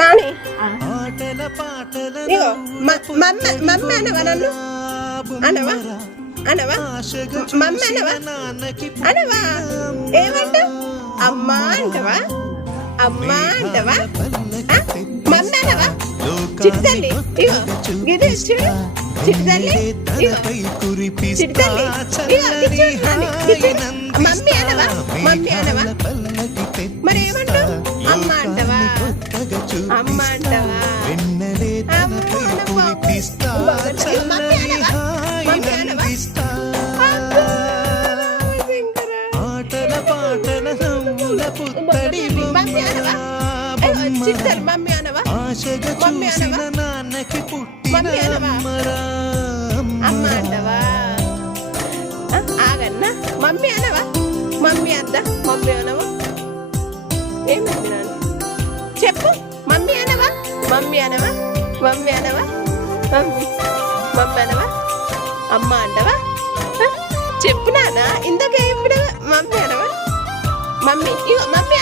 నాని ఇగో mummy అనవా నన్ను అనవా అనవా mummy అనవా అనవా ఏమంటా అమ్మా అంటవా అమ్మా అంటవా మమ్మీ అనవా చిట్టి తల్లి ఇగో గిది చూడు చిట్టి తల్లి ఇగో చిట్టి తల్లి ఇగో మమ్మీ అనవా మమ్మీ అనవా మరి ఏమంటావు అమ్మ అంటవా అమ్మ అంటవా మమ్మీ అనవా మమ్మీ అనవా మమ్మీ అనవా అమ్మ అంటవా ఆగన్నా మమ్మీ అనవా మమ్మీ అద్దా మమ్మీ అనవా ఏమైంది నాన్న చెప్పు మమ్మీ అనవా మమ్మీ అనవా మమ్మీ అనవా మమ్మీ మమ్మీ అనవా అమ్మ అంటవా చెప్పు నాన్న ఇందాక ఎప్పుడు మమ్మీ అనవా మమ్మీ ఇగో మమ్మీ